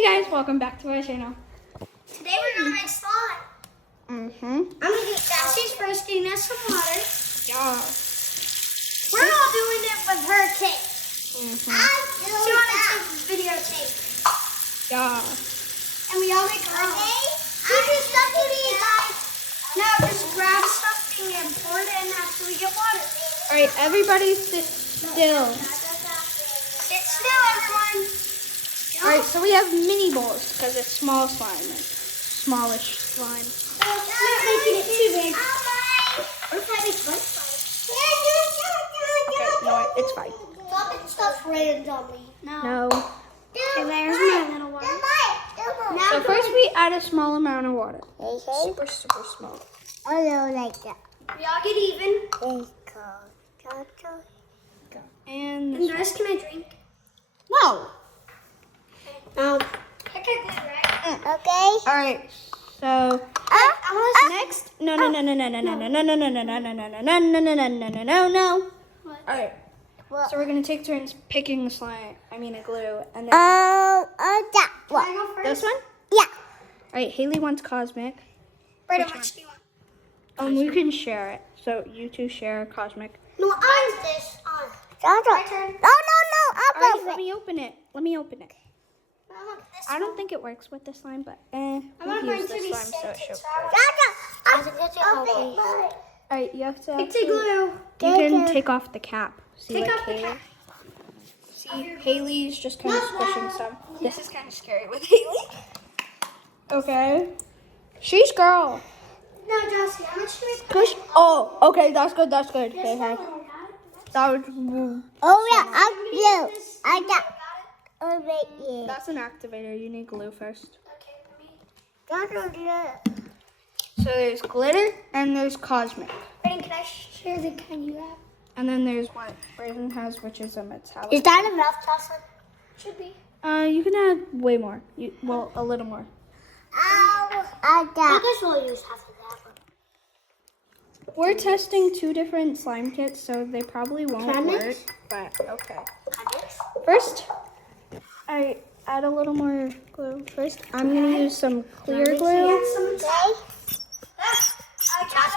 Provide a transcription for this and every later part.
Hey guys, welcome back to our channel. Today we're gonna make slime. I'm gonna get Jesse's first getting us some water. Yeah. We're all doing it with her cake. Mm-hmm. She wanted to videotape. Yeah. And we all make our own. This stuff you need, guys. Now just grab something and pour it in after we get water. Alright, everybody sit still. Sit still, everyone. Alright, so we have mini bowls because it's small slime. Smallish slime. Not making it too big. What if I make one slime? Okay, no, it's fine. Stop it stuff randomly. No. Okay, there's my little one. So first we add a small amount of water. Super, super small. Like that. We all get even. And And guys, can I drink? no. I can glue, right? Okay. Alright, so next. No. Alright. So we're gonna take turns picking the slime. I mean a glue, and then That Can one. I go first? this one. Yeah. Alright, Haley wants cosmic. Brayden, how much do you want? We can share it. So you two share cosmic. No, I'm this on. Jojo. My turn. No. Alright, Up let me open it. I want this I don't think it works with this slime, but I want we'll mine use to this be slime so it scented, should so I work. Jojo. Alright, you have to. It's a glue. You can take off the cap. See, Take like off the Haley. cap. See, Haley's just kind of squishing some. This is kind of scary with Haley. Okay. She's girl. No, Josie, how much do we put? Push. Oh, okay, that's good. Okay. That was. Oh yeah, I'm blue. I got. Oh wait, yeah. That's an activator. You need glue first. Jojo, look. So there's glitter and there's cosmic. Brayden, can I share the kind you have? And then there's what Raven has, which is a metallic. Is that enough, Jocelyn? Should be. You can add way more. Well, a little more. Ow. I I got. guess we'll use half of that one. We're testing 2 different slime kits, so they probably won't Can I work. mix? But okay. Can I mix? First, I add a little more glue. First, I'm gonna use some clear glue.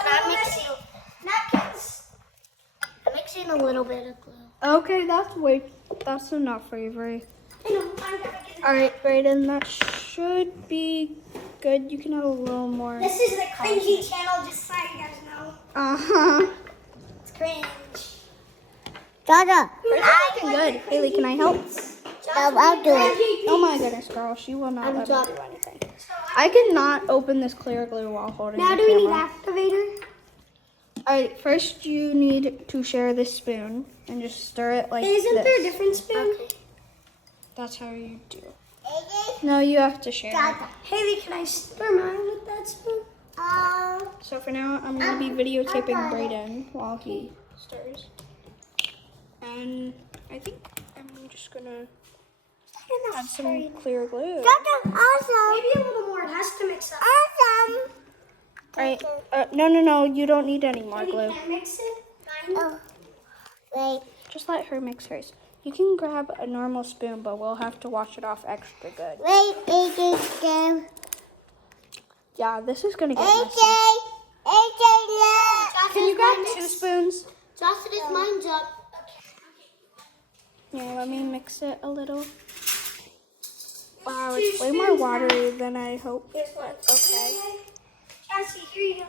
I'm mixing napkins. I'm mixing a little bit of glue. Okay, that's enough, Avery. I know, I'm gonna get it. All right, Brayden, that should be good. You can add a little more. This is the cringy channel, just so you guys know. Uh-huh. It's cringe. Jojo. It's looking good. Haley, can I help? No, I'll do it. Oh my goodness, girl, she will not let me dropping. do anything. I cannot open this clear glue while holding Now the do we need camera. activator? All right, first you need to share this spoon and just stir it like Isn't this. there a different spoon? That's how you do it. No, you have to share it. Haley, can I stir mine with that spoon? So for now, I'm going to be videotaping Brayden while he stirs. And I think I'm just going to add some clear glue. Jojo, awesome. Maybe a little more. It has to mix up. Awesome. Alright, no, you don't need any more Haley, glue. can I mix it? Mine? Oh, wait. Just let her mix hers. You can grab a normal spoon, but we'll have to wash it off extra good. Wait, AJ, Yeah, this is going to get AJ, messy. look. Can you grab 2 spoons? Justin, is mine's up. Yeah, let me mix it a little. Wow, it's way more watery than I hoped. Here's one. Okay. Cassie, here you go.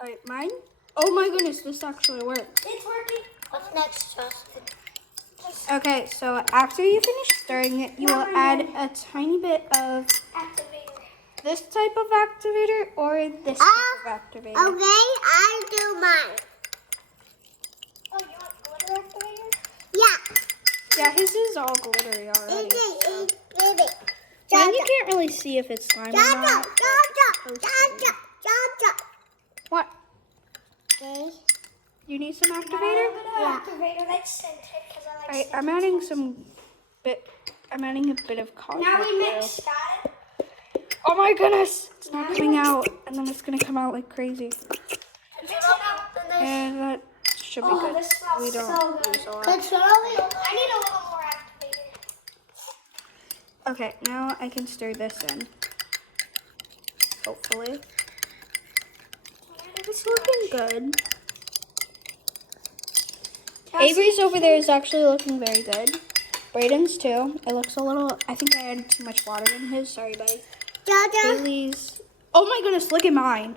Alright, mine? Oh my goodness, this actually worked. It's working. What's next, Justin? Okay, so after you finish stirring it, you will add a tiny bit of Activator. this type of activator or this type of activator. Okay, I'll do mine. Oh, you want glitter activator? Yeah. Yeah, his is all glittery already. AJ, baby. And you can't really see if it's slime or not. Jojo. What? Okay. You need some A activator? little bit of activator. Let's scent it because I like Alright, scent. I'm adding a bit of cosmic Now we glue. mix that. Oh my goodness! It's not coming out, and then it's gonna come out like crazy. Mix it up. And that should be Oh, good. this smells We don't so good. use a lot. I need a little more activator. Okay, now I can stir this in. Hopefully. It's looking good. Avery's over there is actually looking very good. Brayden's too. It looks a little, I think I added too much water in his. Sorry, buddy. Jaja. Haley's, oh my goodness, look at mine.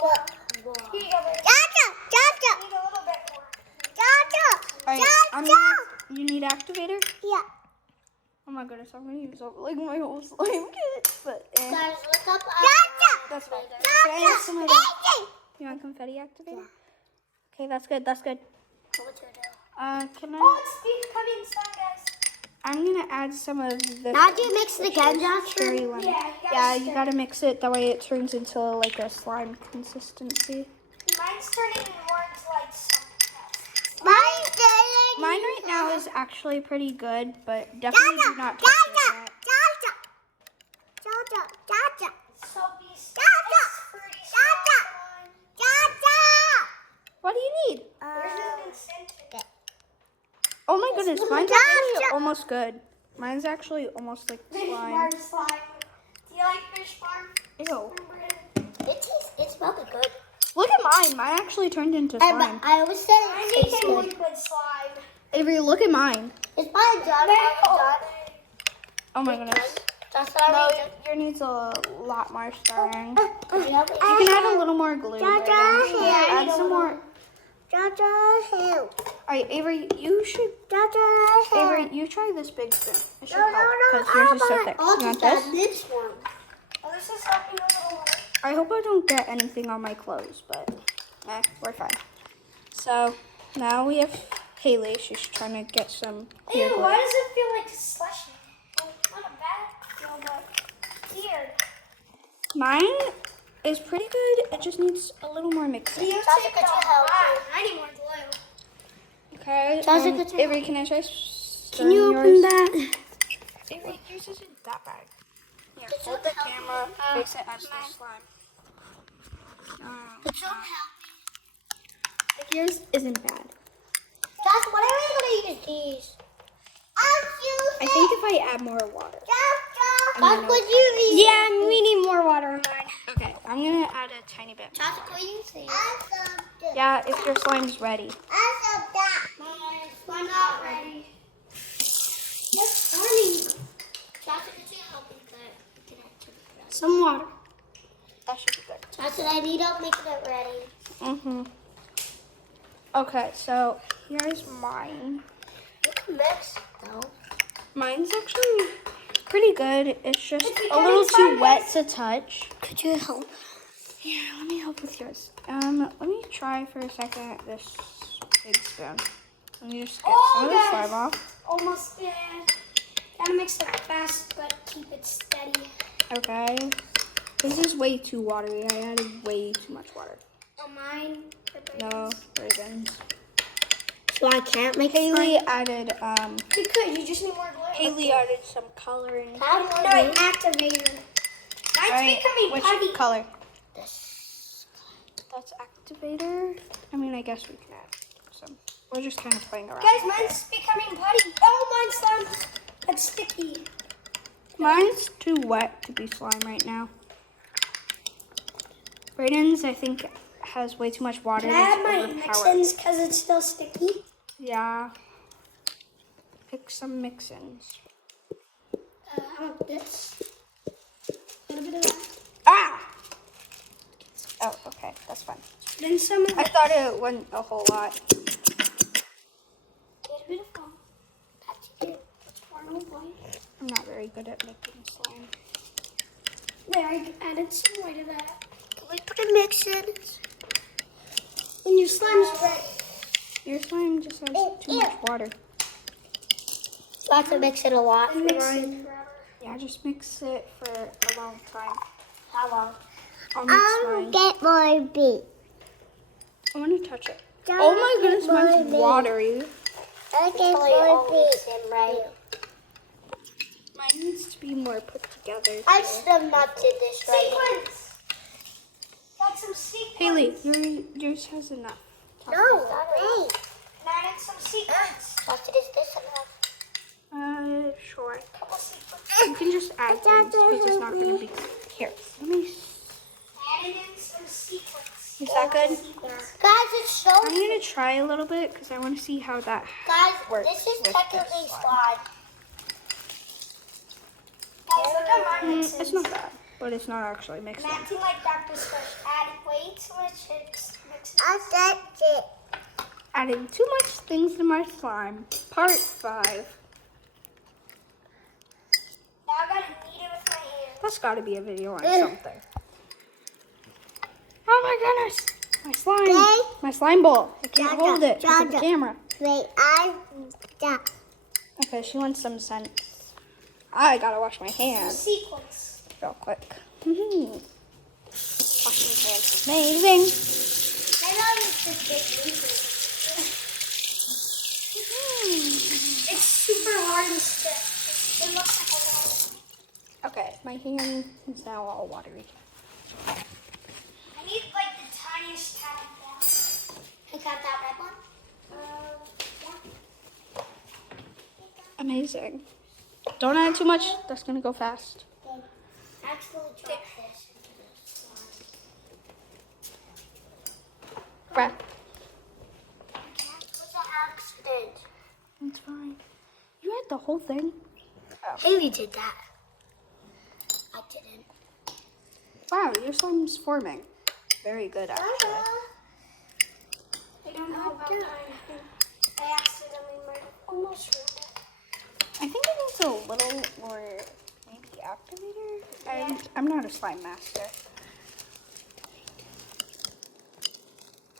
What? Here you go, baby. Jaja. Jaja. Need a little bit more. Jaja. All right, Jaja. you need activator? Yeah. Oh my goodness, I'm gonna use up like my whole slime kit, but Guys, look up. Jaja. that's fine. Can I have some of that? Jaja. You want confetti activator? Okay, that's good, that's good. What's your deal? Can Oh, I, it's becoming sun, guys. I'm gonna add some of this. Now do you mix it again, cherry Joshua? lemon. Yeah, You gotta mix it, that way it turns into like a slime consistency. Mine's turning more into like something else. Mine right now is actually pretty good, but definitely do not touch it yet. Soapy stuff. Jaja. It's fruity stuff. What do you need? There's nothing scented. Oh my goodness, mine's actually almost good. Mine's actually almost like Fish slime. farm slime. Do you like fish farm? Ew. It smells good. Look at mine. Mine actually turned into slime. I always say I it need tastes some good. liquid slime. Avery, look at mine. It's probably John. Oh my goodness. That's No, your needs a lot more stirring. You You can add a little more glue. Brayden. Yeah, Add some more. help. Alright, Avery, you should. Avery, you try this big spoon. It should help because yours is so thick. You want this? This one. Oh, this is helping a little more. I hope I don't get anything on my clothes, but we're fine. So now we have Haley. She's trying to get some clear Ew, glue. why does it feel like slushy? Well, not a bad feel, but weird. Mine is pretty good. It just needs a little more mixing. You Tasha, take could it you all help back. I need more glue. Okay. Tasha, could you- Avery, can I try? Can you open that? Avery, yours isn't that bad. Here, Could you hold the help camera. me? Face it as the slime. Could you help Like yours isn't bad. Josh, what are we going to use these? I think if I add more water. Josh, could you use Yeah, we need more water in mine. Okay, I'm gonna add a tiny bit. Josh, could you use these? Yeah, if your slime's ready. I'm not ready. It's funny. Josh, could you help me get it? Some water. That should be good. Josh, I need help making it ready. Mhm. Okay, so here's mine. You can mix, though. Mine's actually pretty good. It's just It's a little becoming too slime, wet guys. to touch. Could you help? Here, let me help with yours. Let me try for a second this big spoon. Let me just get some of the guys. slime off. Almost dead. Gotta mix it fast, but keep it steady. Okay. This is way too watery. I added way too much water. On mine. No, Brayden's. So I can't make Haley added You could. You just need more glue. Haley added some coloring. No, activator. Mine's Alright, becoming which putty. color? this. That's activator. I mean, I guess we can add some. We're just kind of playing around. Guys, mine's becoming putty. Oh, mine's slime. That's sticky. Mine's too wet to be slime right now. Brayden's, I think, has way too much water. Can I add It's my overpowered. mix-ins because it's still sticky? Yeah. Pick some mix-ins. How about this? A little bit of that. Ah! Oh, okay. That's fine. Then some of I that. thought it wasn't a whole lot. A little bit of foam. That's it. That's for no boy. I'm not very good at making slime. There, I added some more to that. Can we put a mix in? When your slime's ready. Your slime just has too much water. So I have to mix it a lot. And mix it forever. Yeah, just mix it for a long time. How long? I'll mix mine. get more beet. I want to touch it. Oh my goodness, mine's watery. I get more beet. Right. Mine needs to be more put together. I so- still not did this right. Sequence. Got some sequence. Haley, yours has enough. No, wait. And I added some sequence. Josh, is this enough? Sure. Couple sequence. You can just add things because it's not going to be here. Let me. Added in some sequins. Is that good? Guys, it's so. I'm going to try a little bit because I want to see how that Guys, works. this is with technically this slime. Guys, look at my mixes. It's not bad, but it's not actually mixing. I'm acting like Dr. Squish. Added way too much mixes. I said it. Adding too much things to my slime. Part 5. Now I gotta knead it with my hands. That's got to be a video on something. Oh my goodness! My slime. Okay. My slime ball. I can't hold it because of the Jaja. camera. Wait, stop. Okay, she wants some scent. I gotta wash my hands Sequence. real quick. Washing hands is amazing. I know it's just big leafy. It's super hard and stiff. It looks like a wall. Okay, my hand is now all watery. I need like the tiniest tap of that. I got that red one. Yeah. Amazing. Don't add too much. That's gonna go fast. Actually, drop this. Right. What's an accident? That's fine. You had the whole thing? Haley did that. I didn't. Wow, your slime's forming. Very good, actually. I don't know about that. I accidentally might have almost ruined it. I think it needs a little more, maybe activator? I'm not a slime master.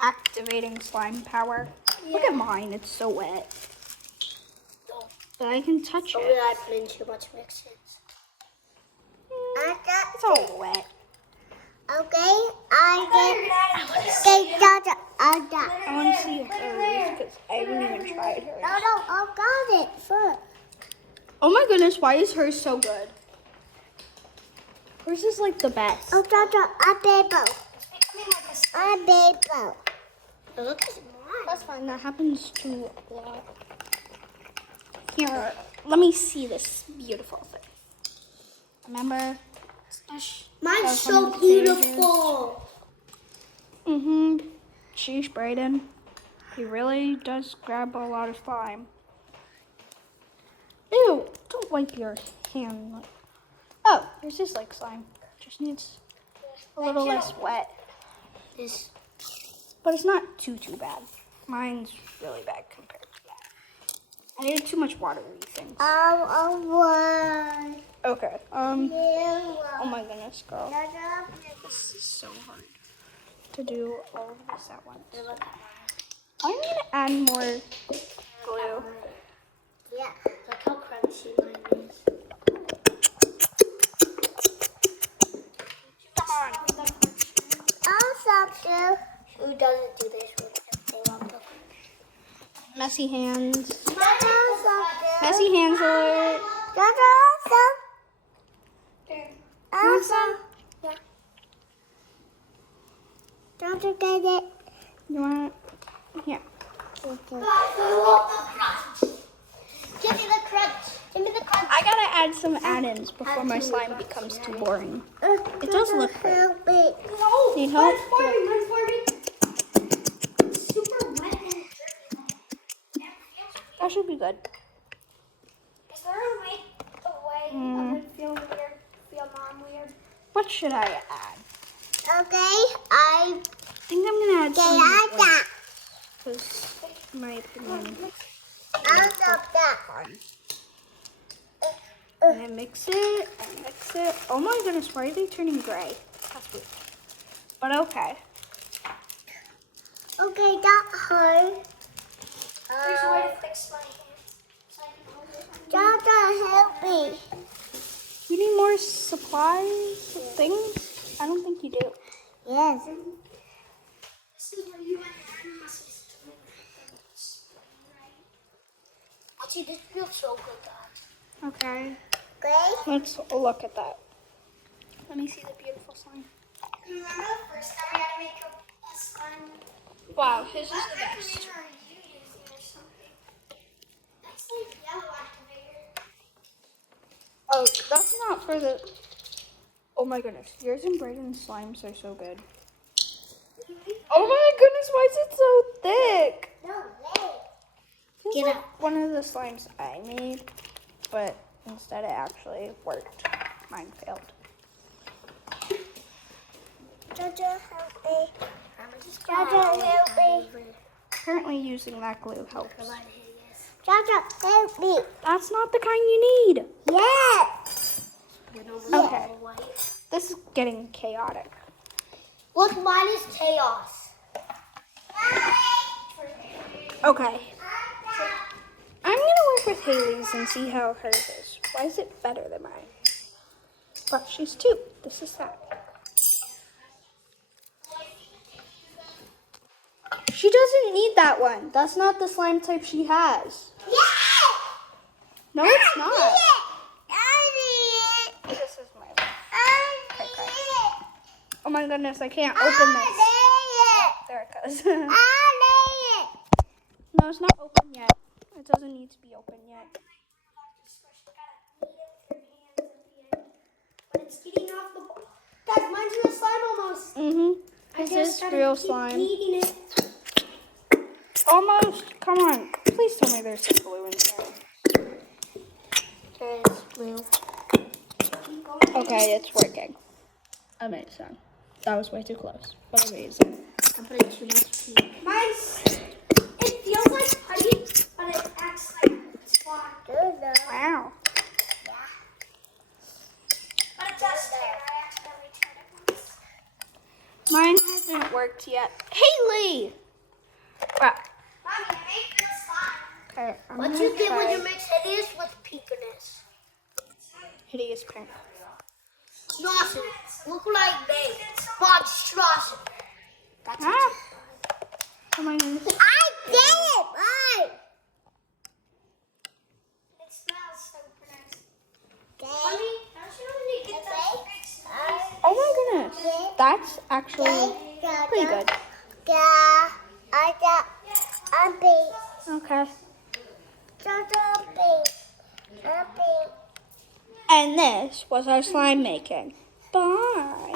Activating slime power. Look at mine, it's so wet. But I can touch Oh, it. yeah, I put in too much mixes. It's all wet. Okay, Okay, Jaja, I want to see hers because I haven't even tried hers. No, I got it first. Oh my goodness, why is hers so good? Hers is like the best. Oh, Jaja, a paper. It's becoming like a A paper. Look at mine. That's fine, that happens to a lot. Here, let me see this beautiful thing. Remember? Mine's so beautiful. Sheesh, Brayden. He really does grab a lot of slime. Ew, don't wipe your hand. Oh, yours is like slime. Just needs a little less wet. This. But it's not too bad. Mine's really bad compared to that. I needed too much watery things. One. Okay, oh my goodness, girl. This is so hard to do all of this at once. I'm gonna add more glue. Yeah. Look how crunchy mine is. Come on. Also, Who doesn't do this with everything on the Messy hands. also, Messy hands alert. Jaja, also. Don't forget it. You want it? Here. Give me the crunch. Give me the crunch. I gotta add some add-ins before my slime becomes too boring. It does look good. Help me. No. Need help? Mine's for me. It's super wet and dirty. That should be good. Is there a way of it feeling weird? Feel mom weird? What should I add? Okay, I think I'm gonna add some that. because my opinion. I'll stop that. And I mix it, Oh my goodness, why are they turning gray? That's weird. But okay. Okay, that hard. There's a way to fix my hands. So I can hold it. Jaja, help me. You need more supplies, things? I don't think you do. Yes. This is where you and your muscles do things. Right? Actually, this feels so good, guys. Okay. Okay. Let's look at that. Let me see the beautiful slime. Remember the first time we had to make a slime? Wow, his is the What best. activator are you using or something? That's like yellow activator. Oh, That's not for the. Oh my goodness, yours and Brayden's slimes are so good. Oh my goodness, why is it so thick? No way. Feels Get like up. one of the slimes I made, but instead it actually worked. Mine failed. Jojo, help me. Jojo, help me. Currently using that glue helps. Jojo, help me. That's not the kind you need. Yeah. Okay. This is getting chaotic. Look, mine is chaos. Okay. I'm gonna work with Haley's and see how hers is. Why is it better than mine? But she's 2. This is that. She doesn't need that one. That's not the slime type she has. No, it's not. This is my cray cray. Oh my goodness, I can't open this. There it goes. No, it's not open yet. It doesn't need to be open yet. But it's getting off the ball. Guys, mine's real slime almost. This is real slime. Eating it. Almost. Come on. Please tell me there's some glue in here. There's blue. Okay, it's working. Amazing. That was way too close, but amazing. I'm putting too much tea. Mine's, it feels like putty, but it acts like slime. Wow. But it does tear. I accidentally teared it once. Mine hasn't worked yet. Haley! Wow. Mommy, I made real slime. Okay, I'm What gonna you get when try you mix hideous with peakiness? hideous pink. Strawson. Look like me. Bob Strawson. That's Ah. Oh my goodness. I did it. Bye. It smells so nice. Okay. Mommy, don't you really get that fixed? Oh my goodness. That's actually pretty good. Yeah. I got a bee. Okay. Jojo, bee. A bee. And this was our slime making. Bye.